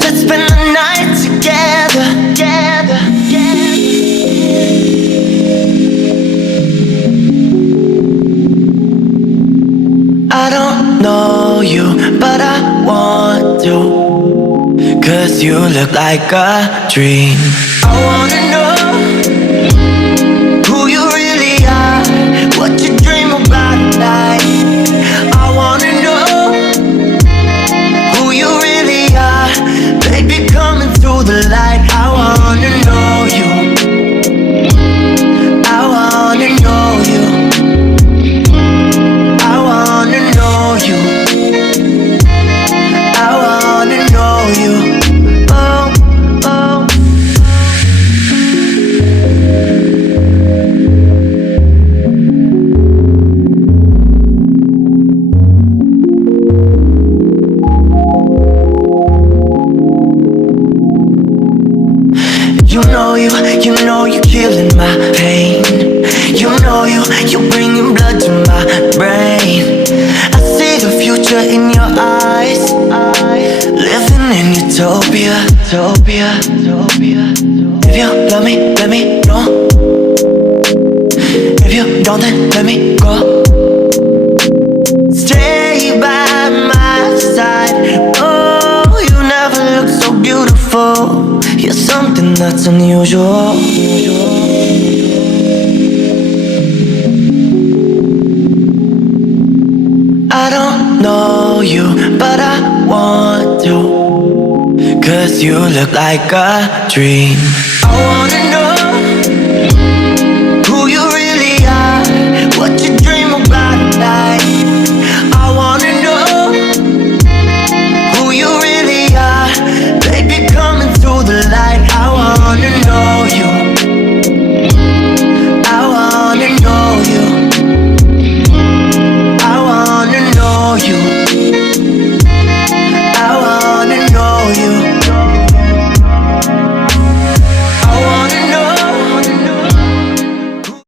Let's spend the night together, together, together. I don't know you, but I want to, 'cause you look like a dream. I wanna know who you really are, what you dream about at night. I wanna know baby, coming through the light. I wanna know you. I wanna know you. I wanna know you. I wanna know you. Oh, oh. You know you're killing my pain. You know you're bringing blood to my brain. I see the future in your eyes, living in utopia, utopia, utopia. If you love me, let me know. If you don't, then let me go. Stay by my side. Oh, you never look so beautiful. You're something that's unusual. I don't know you, but I want to, 'cause you look like a dream. I wanna